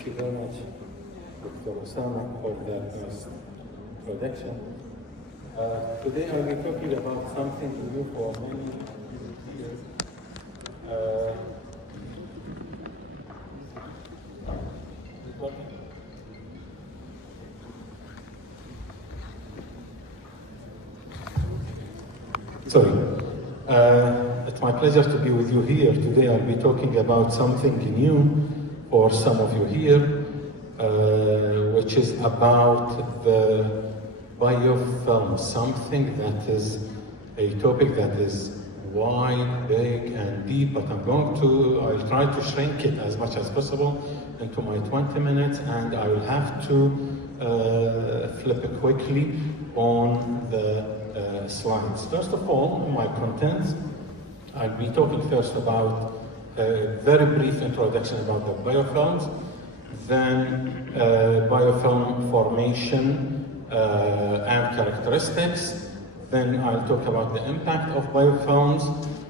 Thank you very much, Dr. Osama, for that nice introduction. Today I will be talking about something new for many years. Sorry. It's my pleasure to be with you here. Today I'll be talking about something new for some of you here, which is about the biofilms, something that is a topic that is wide, big, and deep, but I'll try to shrink it as much as possible into my 20 minutes, and I will have to flip quickly on the slides. First of all, my contents, I'll be talking first about a very brief introduction about the biofilms, then biofilm formation and characteristics, then I'll talk about the impact of biofilms,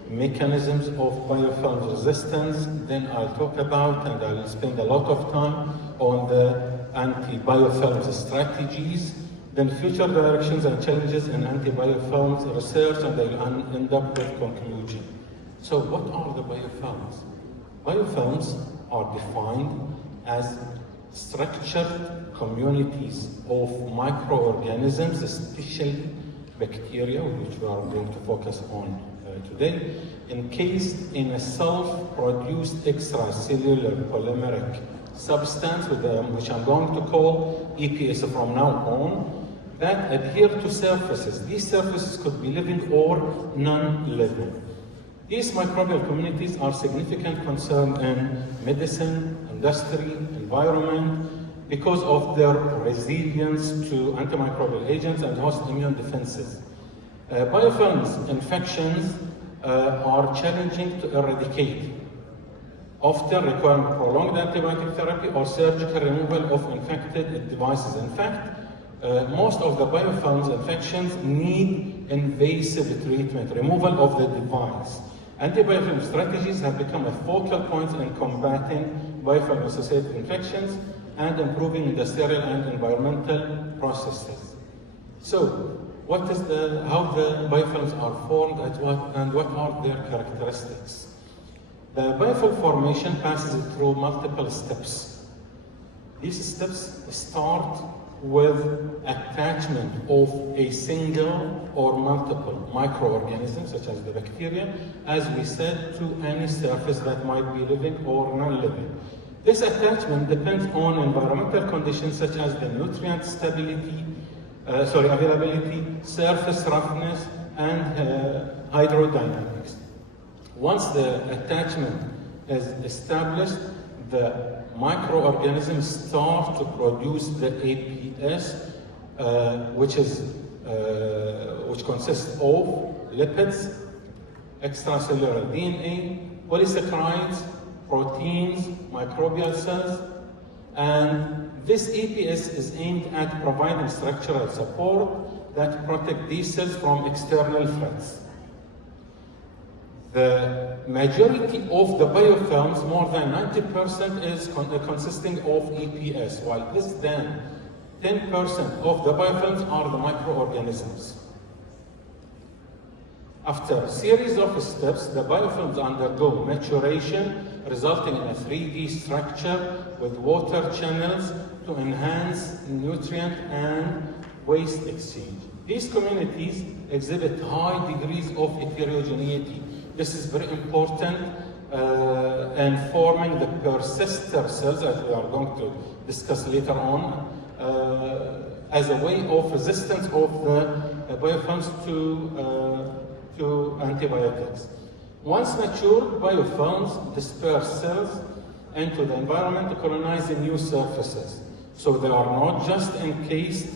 mechanisms of biofilm resistance, then I'll talk about, and I'll spend a lot of time on the anti-biofilms strategies, then future directions and challenges in anti-biofilms research, and I'll end up with conclusion. So what are the biofilms? Biofilms are defined as structured communities of microorganisms, especially bacteria, which we are going to focus on today, encased in a self-produced extracellular polymeric substance, which I'm going to call EPS from now on, that adhere to surfaces. These surfaces could be living or non-living. These microbial communities are significant concern in medicine, industry, environment, because of their resilience to antimicrobial agents and host immune defenses. Biofilms infections are challenging to eradicate, often requiring prolonged antibiotic therapy or surgical removal of infected devices. In fact, most of the biofilms infections need invasive treatment, removal of the device. Antibiofilm strategies have become a focal point in combating biofilm-associated infections and improving industrial and environmental processes. So, how the biofilms are formed and what are their characteristics? The biofilm formation passes through multiple steps. These steps start with attachment of a single or multiple microorganisms, such as the bacteria, as we said, to any surface that might be living or non-living. This attachment depends on environmental conditions such as the nutrient availability, surface roughness, and hydrodynamics. Once the attachment is established, the microorganisms start to produce the APS, which consists of lipids, extracellular DNA, polysaccharides, proteins, microbial cells, and this APS is aimed at providing structural support that protect these cells from external threats. The majority of the biofilms, more than 90%, is consisting of EPS, while less than 10% of the biofilms are the microorganisms. After a series of steps, the biofilms undergo maturation, resulting in a 3D structure with water channels to enhance nutrient and waste exchange. These communities exhibit high degrees of heterogeneity. This is very important in forming the persister cells, as we are going to discuss later on, as a way of resistance of the biofilms to antibiotics. Once matured, biofilms disperse cells into the environment to colonize the new surfaces. So they are not just encased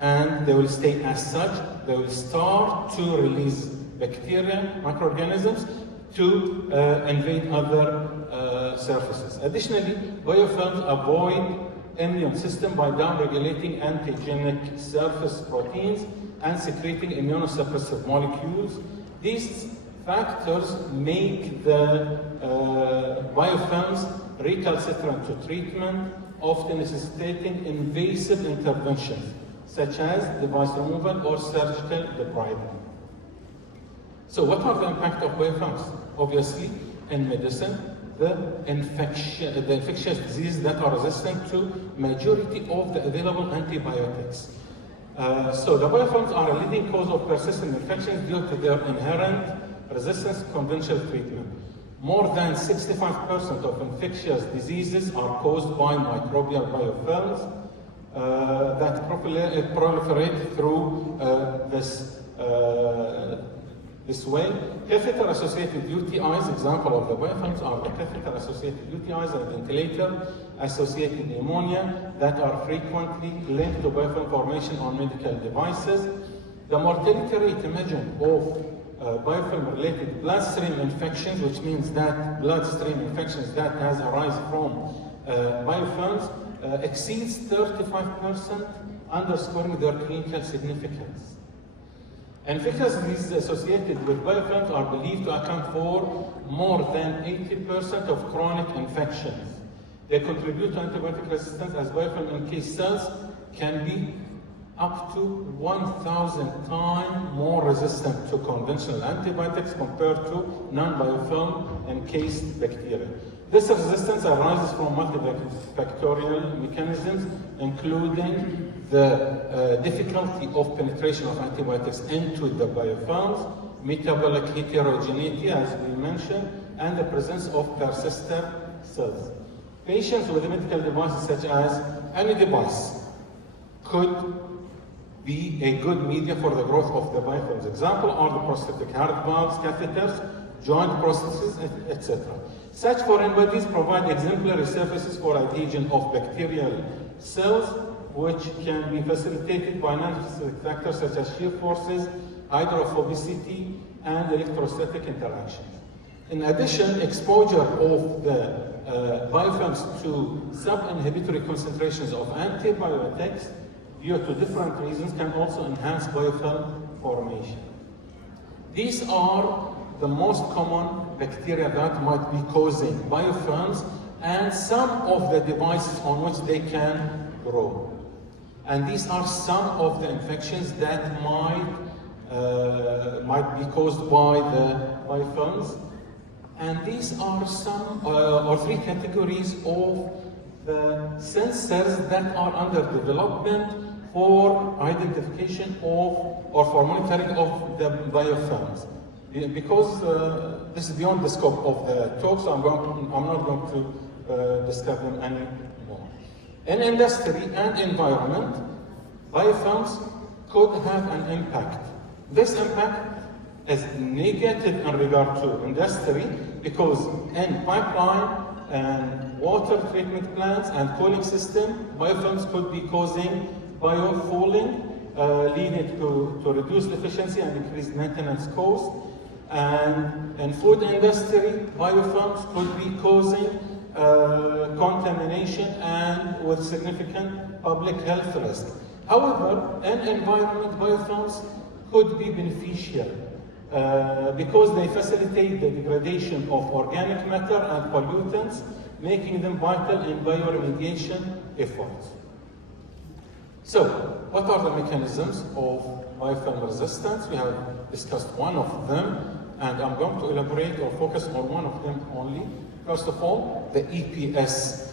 and they will stay as such, they will start to release bacteria, microorganisms, to invade other surfaces. Additionally, biofilms avoid immune system by downregulating antigenic surface proteins and secreting immunosuppressive molecules. These factors make the biofilms recalcitrant to treatment, often necessitating invasive interventions, such as device removal or surgical debridement. So what are the impact of biofilms? Obviously, in medicine, the infectious diseases that are resistant to majority of the available antibiotics. So the biofilms are a leading cause of persistent infections due to their inherent resistance to conventional treatment. More than 65% of infectious diseases are caused by microbial biofilms that proliferate through this way. Catheter-associated UTIs, example of the biofilms are the catheter-associated UTIs and ventilator-associated pneumonia that are frequently linked to biofilm formation on medical devices. The mortality rate, imagine, of biofilm-related bloodstream infections, which means that bloodstream infections that has arisen from biofilms, exceeds 35%, underscoring their clinical significance. Infectious diseases associated with biofilms are believed to account for more than 80% of chronic infections. They contribute to antibiotic resistance, as biofilm encased cells can be up to 1,000 times more resistant to conventional antibiotics compared to non-biofilm encased bacteria. This resistance arises from multifactorial mechanisms, including the difficulty of penetration of antibiotics into the biofilms, metabolic heterogeneity, as we mentioned, and the presence of persister cells. Patients with medical devices, such as any device, could be a good media for the growth of the biofilms. Example are the prosthetic heart valves, catheters, joint prostheses, etc. Such foreign bodies provide exemplary surfaces for adhesion of bacterial cells, which can be facilitated by non-specific factors such as shear forces, hydrophobicity, and electrostatic interactions. In addition, exposure of the biofilms to sub-inhibitory concentrations of antibiotics due to different reasons can also enhance biofilm formation. These are the most common bacteria that might be causing biofilms and some of the devices on which they can grow. And these are some of the infections that might be caused by the biofilms. And these are some or three categories of the sensors that are under development for identification of or for monitoring of the biofilms. Because this is beyond the scope of the talk, so I'm not going to discuss them anymore. In industry and environment, biofilms could have an impact. This impact is negative in regard to industry because in pipeline and water treatment plants and cooling system, biofilms could be causing biofouling, leading to reduced efficiency and increased maintenance cost. And in food industry, biofilms could be causing contamination and with significant public health risk. However, in environment, biofilms could be beneficial because they facilitate the degradation of organic matter and pollutants, making them vital in bioremediation efforts. So, what are the mechanisms of biofilm resistance? We have discussed one of them, and I'm going to elaborate or focus on one of them only. First of all, the EPS,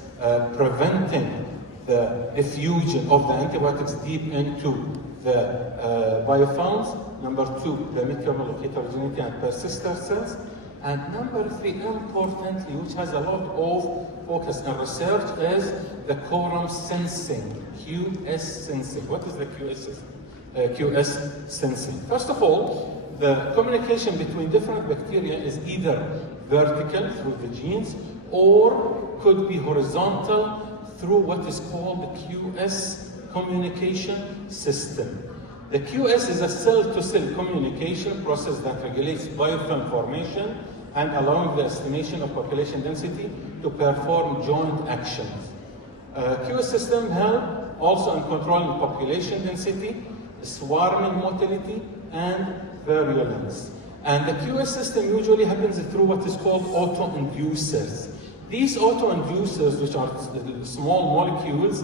preventing the diffusion of the antibiotics deep into the biofilms. Number two, the metabolic heterogeneity and persister cells. And number three, importantly, which has a lot of focus and research, is the quorum sensing, QS sensing. What is the QS sensing? First of all, the communication between different bacteria is either vertical through the genes or could be horizontal through what is called the QS communication system. The QS is a cell-to-cell communication process that regulates biofilm formation and allowing the estimation of population density to perform joint actions. QS system help also in controlling population density, swarming motility, and virulence. And the QS system usually happens through what is called auto-inducers. These autoinducers, which are small molecules,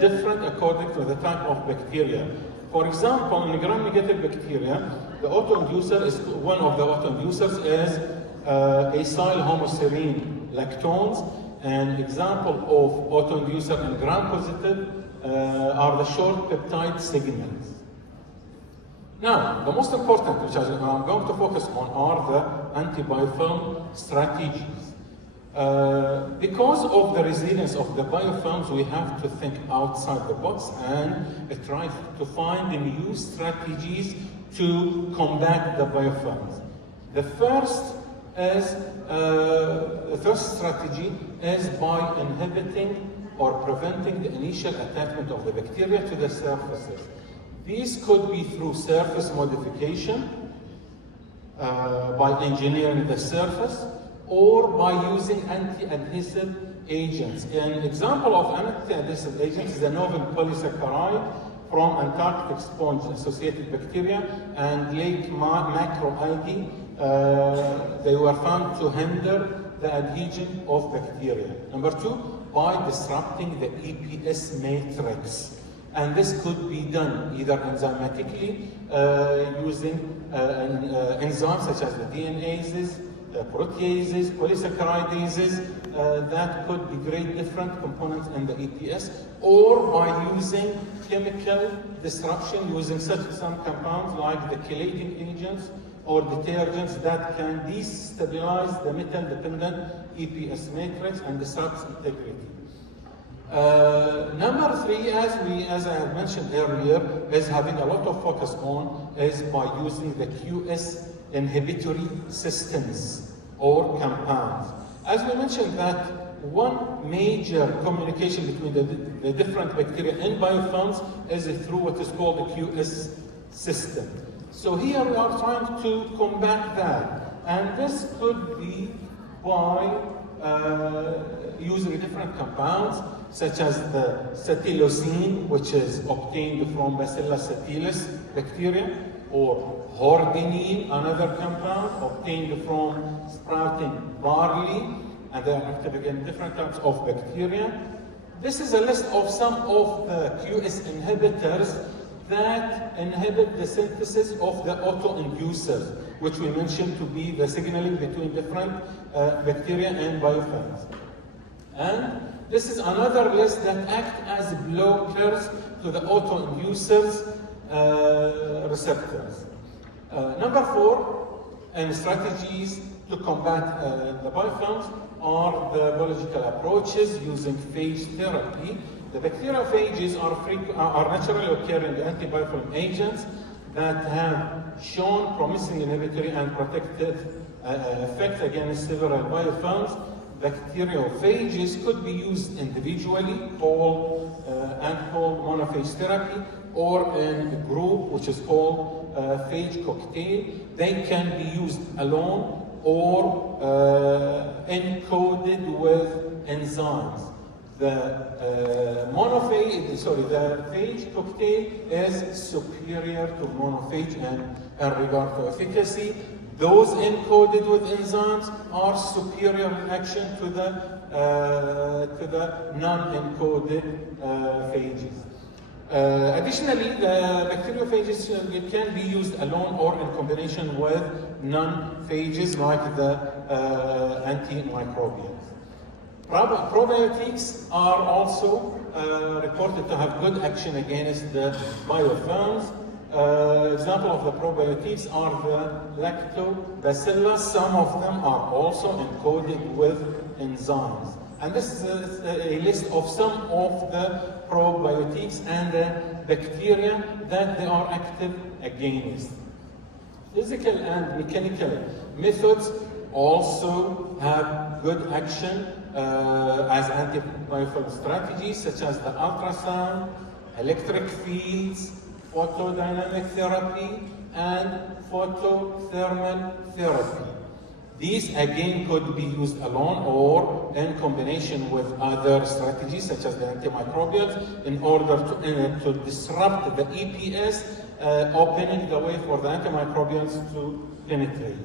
different according to the type of bacteria. For example, in gram-negative bacteria, the autoinducer is one of the autoinducers is acyl homoserine lactones. An example of autoinducer in gram-positive are the short peptide signals. Now, the most important, which I'm going to focus on, are the anti-biofilm strategies. Because of the resilience of the biofilms, we have to think outside the box and try to find new strategies to combat the biofilms. The first strategy is by inhibiting or preventing the initial attachment of the bacteria to the surfaces. These could be through surface modification, by engineering the surface, or by using anti-adhesive agents. An example of anti-adhesive agents is a novel polysaccharide from Antarctic sponge-associated bacteria and lake macroalgae. They were found to hinder the adhesion of bacteria. Number two, by disrupting the EPS matrix. And this could be done either enzymatically, using enzymes such as the DNases, proteases, polysaccharidases, that could degrade different components in the EPS, or by using chemical disruption using some compounds like the chelating agents or detergents that can destabilize the metal-dependent EPS matrix and disrupt integrity. Number three, as I have mentioned earlier, is having a lot of focus on is by using the QS inhibitory systems or compounds. As we mentioned that one major communication between the different bacteria in biofilms is through what is called the QS system. So here we are trying to combat that, and this could be by using different compounds such as the cetylosine, which is obtained from Bacillus cetylis bacteria, or hordenine, another compound obtained from sprouting barley, and they are active against different types of bacteria. This is a list of some of the QS inhibitors that inhibit the synthesis of the autoinducers, which we mentioned to be the signaling between different bacteria and biofilms. And this is another list that act as blockers to the autoinducers receptors. Number four, and strategies to combat the biofilms are the biological approaches using phage therapy. The bacteriophages are naturally occurring antibiofilm agents that have shown promising inhibitory and protective effect against several biofilms. Bacteriophages could be used individually called monophage therapy, or in a group which is called phage cocktail. They can be used alone or encoded with enzymes. The phage cocktail is superior to monophage in regard to efficacy. Those encoded with enzymes are superior in action to the non-encoded phages. Additionally, the bacteriophages can be used alone or in combination with non-phages like the antimicrobials. Probiotics are also reported to have good action against the biofilms. Example of the probiotics are the lactobacillus. Some of them are also encoded with enzymes. And this is a list of some of the probiotics and the bacteria that they are active against. Physical and mechanical methods also have good action as antibiofilm strategies, such as the ultrasound, electric fields, photodynamic therapy, and photothermal therapy. These again could be used alone or in combination with other strategies such as the antimicrobials in order to disrupt the EPS, opening the way for the antimicrobials to penetrate.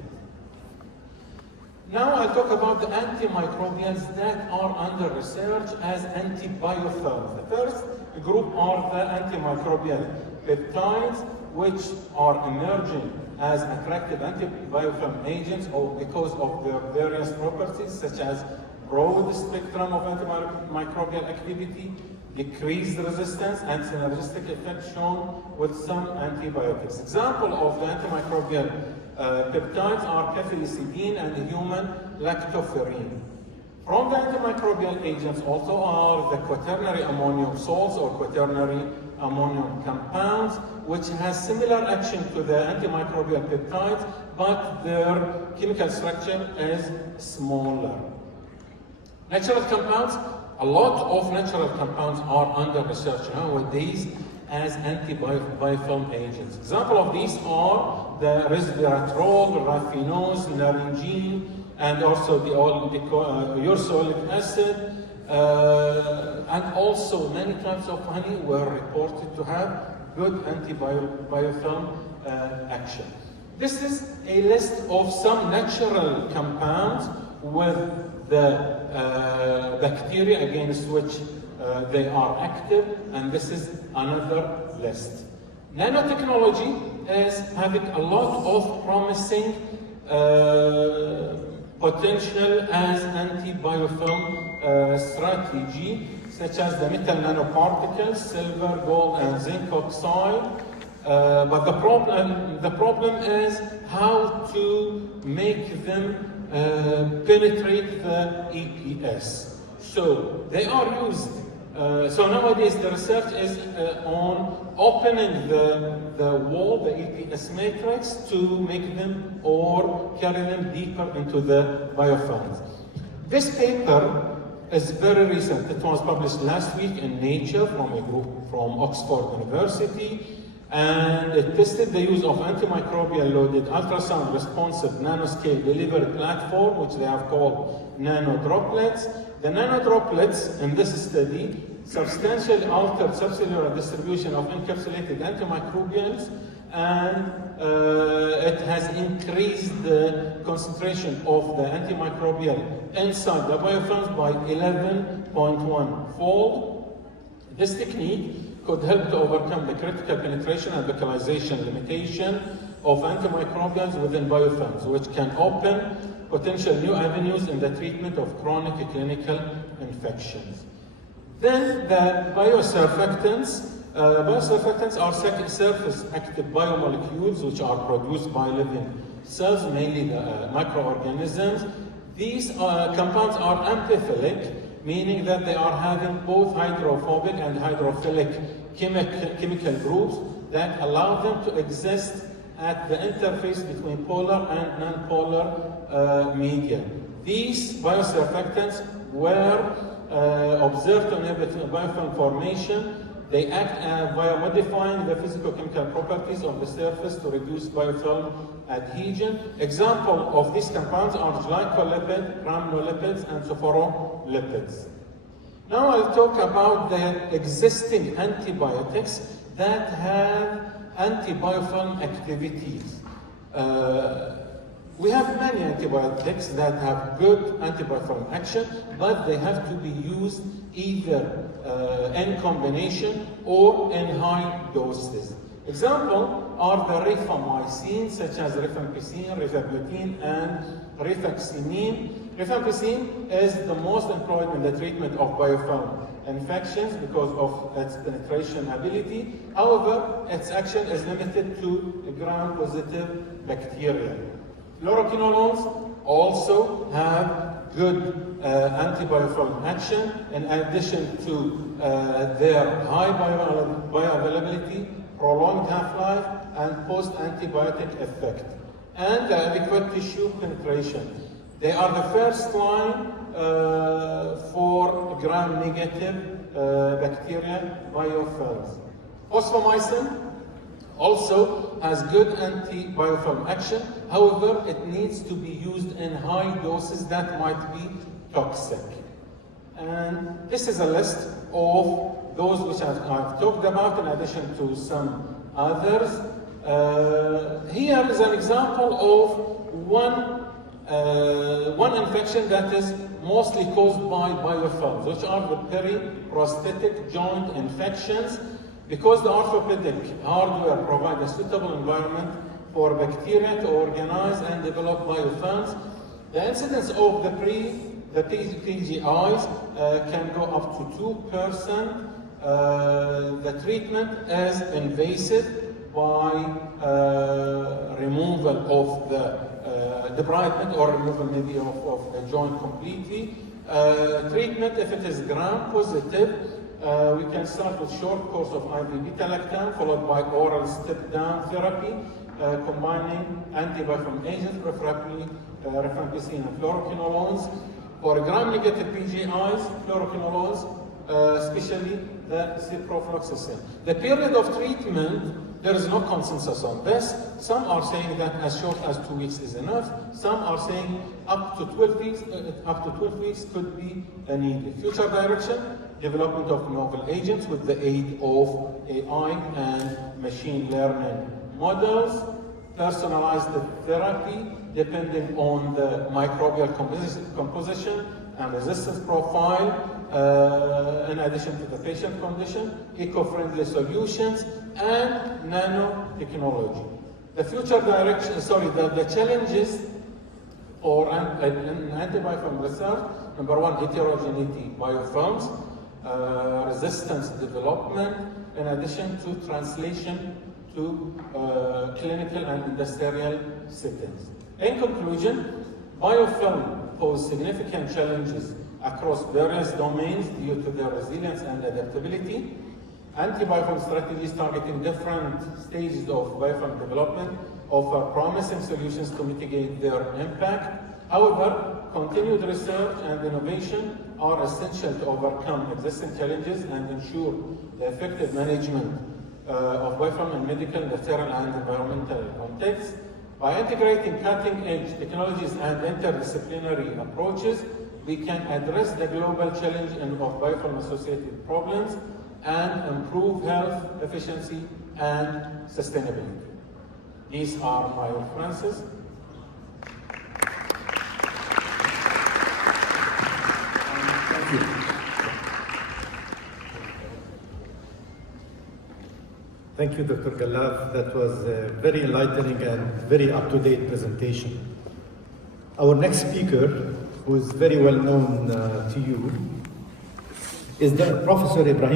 Now I'll talk about the antimicrobials that are under research as anti-biofilms. The first group are the antimicrobial peptides, which are emerging as attractive antibiofilm agents or because of their various properties, such as broad spectrum of antimicrobial activity, decreased resistance, and synergistic effect shown with some antibiotics. Example of the antimicrobial peptides are cathelicidine and human lactoferrin. From the antimicrobial agents also are the quaternary ammonium salts or quaternary ammonium compounds, which has similar action to the antimicrobial peptides, but their chemical structure is smaller. Natural compounds, a lot of natural compounds are under research nowadays as anti-biofilm agents. Example of these are the resveratrol, raffinose, naringine, and also the ursoolic acid, and also many types of honey were reported to have good anti-biofilm action. This is a list of some natural compounds with the bacteria against which they are active, and this is another list. Nanotechnology is having a lot of promising potential as anti-biofilm strategy, such as the metal nanoparticles, silver, gold, and zinc oxide. But the problem is how to make them penetrate the EPS. So they are used. So nowadays the research is on opening the wall, the EPS matrix, to make them or carry them deeper into the biofilms. This paper is very recent. It was published last week in Nature from a group from Oxford University, and it tested the use of antimicrobial loaded ultrasound responsive nanoscale delivery platform, which they have called nanodroplets. The nanodroplets in this study substantially altered subcellular distribution of encapsulated antimicrobials, and it has increased the concentration of the antimicrobial inside the biofilms by 11.1-fold. This technique could help to overcome the critical penetration and localization limitation of antimicrobials within biofilms, which can open potential new avenues in the treatment of chronic clinical infections. Then the biosurfactants. Biosurfactants are surface active biomolecules which are produced by living cells, mainly the microorganisms. These compounds are amphiphilic, meaning that they are having both hydrophobic and hydrophilic chemical groups that allow them to exist at the interface between polar and non-polar media. These biosurfactants were observed to inhibit biofilm formation. They act by modifying the physicochemical properties of the surface to reduce biofilm adhesion. Example of these compounds are glycolipid, rhamnolipids, and sophorolipids. Now I'll talk about the existing antibiotics that have anti-biofilm activities. We have many antibiotics that have good antibiofilm action, but they have to be used either in combination or in high doses. Example are the rifamycin, such as rifampicin, rifabutin, and rifaximin. Rifampicin is the most employed in the treatment of biofilm infections because of its penetration ability. However, its action is limited to gram-positive bacteria. Fluoroquinolones also have good antibiofilm action in addition to their high bioavailability, prolonged half-life, and post-antibiotic effect, and adequate tissue penetration. They are the first line for gram-negative bacteria biofilms. Fosfomycin also has good anti-biofilm action. However, it needs to be used in high doses that might be toxic. And this is a list of those which I've talked about in addition to some others. Here is an example of one one infection that is mostly caused by biofilms, which are the peri-prosthetic joint infections, because the orthopedic hardware provides a suitable environment for bacteria to organize and develop biofilms. The incidence of the PGIs can go up to 2%. The treatment is invasive by removal of the debridement or removal maybe of the joint completely. Treatment, if it is gram-positive, we can start with short course of IV beta-lactam followed by oral step-down therapy combining anti-biofilm agents, preferably rifampicin and fluoroquinolones. For gram-negative PGIs, fluoroquinolones, especially the ciprofloxacin. The period of treatment, there is no consensus on this. Some are saying that as short as 2 weeks is enough. Some are saying up to 12 weeks could be needed. Future direction, development of novel agents with the aid of AI and machine learning models, personalized therapy depending on the microbial composition and resistance profile, in addition to the patient condition, eco-friendly solutions, and nanotechnology. The future direction, the challenges for antibiofilm research, number one, heterogeneity biofilms, resistance development, in addition to translation to clinical and industrial settings. In conclusion, biofilm pose significant challenges across various domains due to their resilience and adaptability. Anti-biofilm strategies targeting different stages of biofilm development offer promising solutions to mitigate their impact. However, continued research and innovation are essential to overcome existing challenges and ensure the effective management of biofilm in medical, industrial, and environmental contexts. By integrating cutting-edge technologies and interdisciplinary approaches, we can address the global challenge of biofilm-associated problems and improve health, efficiency, and sustainability. These are my references. Thank you. Thank you, Dr. Gallaf. That was a very enlightening and very up-to-date presentation. Our next speaker, who is very well known to you, is the Professor Ibrahim